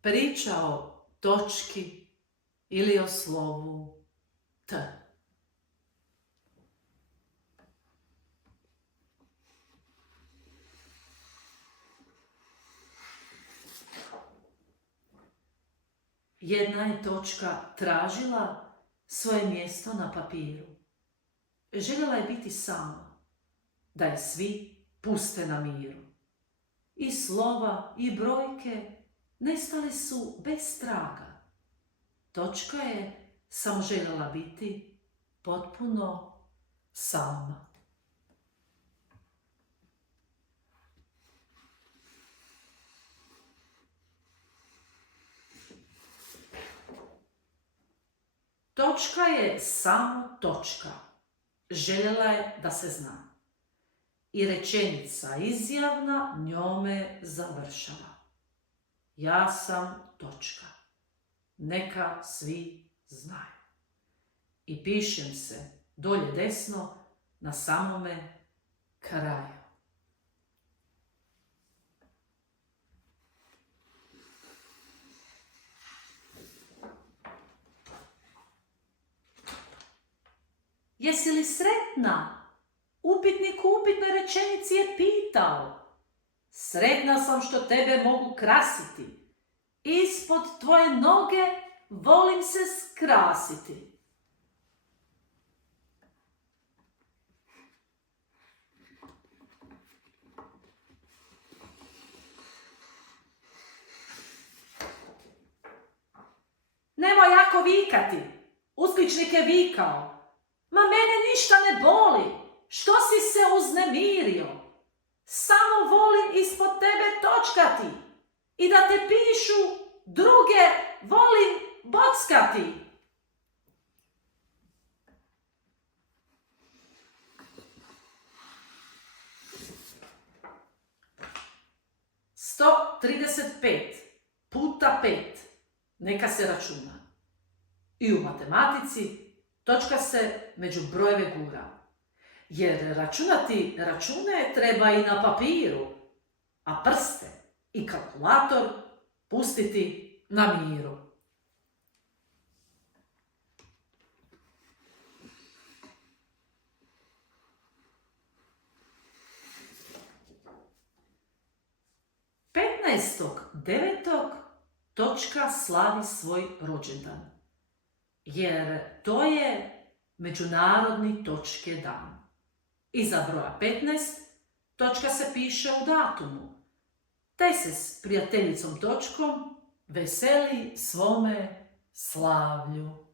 Priča o točki ili o slovu T. Jedna je točka tražila svoje mjesto na papiru. Željela je biti sama, da je svi puste na miru. I slova i brojke nestali su bez traga. Točka je samo željela biti potpuno sama. Točka je samo točka. Željela je da se zna. I rečenica izjavna njome završava. Ja sam točka. Neka svi znaju. I pišem se dolje desno na samome kraju. Jesi li sretna? Upitnik u upitnoj rečenici je pitao. Sretna sam što tebe mogu krasiti. Ispod tvoje noge volim se skrasiti. Nemoj jako vikati. Uskličnik je vikao. Ma mene ništa ne boli. Što si se uznemirio? Samo volim ispod tebe točkati i da te pišu druge volim bockati. Sto 35 puta 5 neka se računa. I u matematici točka se među brojeve gura. Jer računati račune treba i na papiru, a prste i kalkulator pustiti na miru. Petnaestog 9. točka slavi svoj rođendan. Jer to je Međunarodni točke dan. Iza broja 15 točka se piše u datumu, te se s prijateljicom točkom veseli svome slavlju.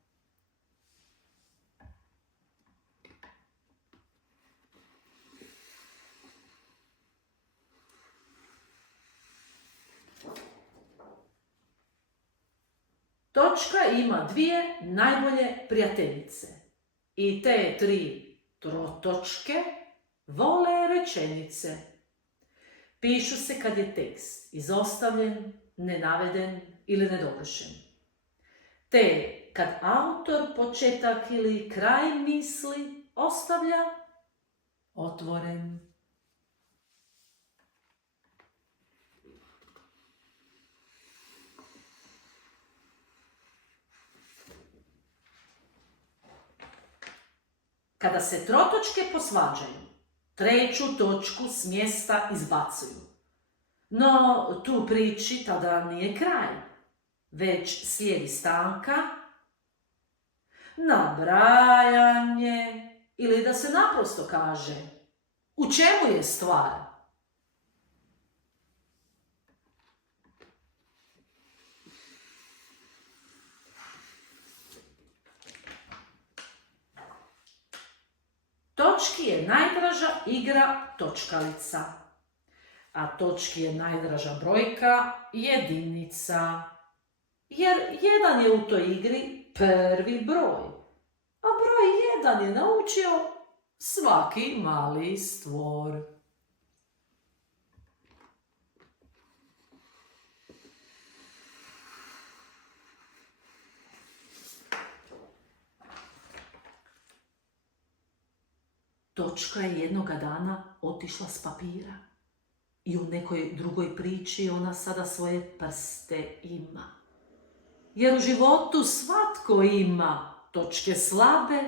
Točka ima dvije najbolje prijateljice i te tri trotočke vole rečenice. Pišu se kad je tekst izostavljen, nenaveden ili nedovršen. Te kad autor početak ili kraj misli ostavlja otvoren. Kada se trotočke posvađaju, treću točku s mjesta izbacuju. No, tu priči tada nije kraj, već slijedi stanka, nabrajanje ili da se naprosto kaže u čemu je stvar. Točki je najdraža igra točkalica, a točki je najdraža brojka jedinica. Jer jedan je u toj igri prvi broj, a broj 1 je naučio svaki mali stvor. Točka je jednoga dana otišla s papira. I u nekoj drugoj priči ona sada svoje prste ima. Jer u životu svatko ima točke slabe,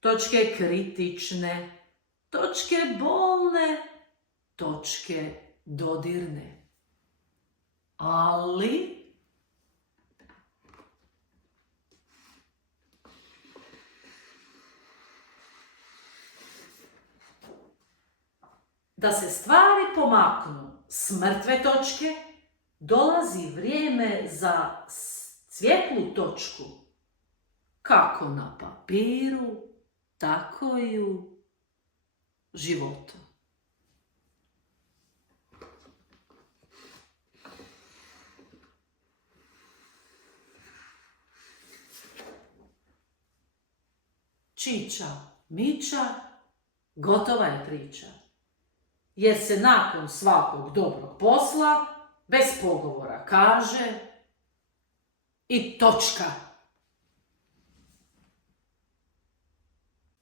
točke kritične, točke bolne, točke dodirne. Ali da se stvari pomaknu s mrtve točke, dolazi vrijeme za svjetlu točku, kako na papiru, tako i u životu. Čiča, miča, gotova je priča. Jer se nakon svakog dobrog posla bez pogovora kaže i točka.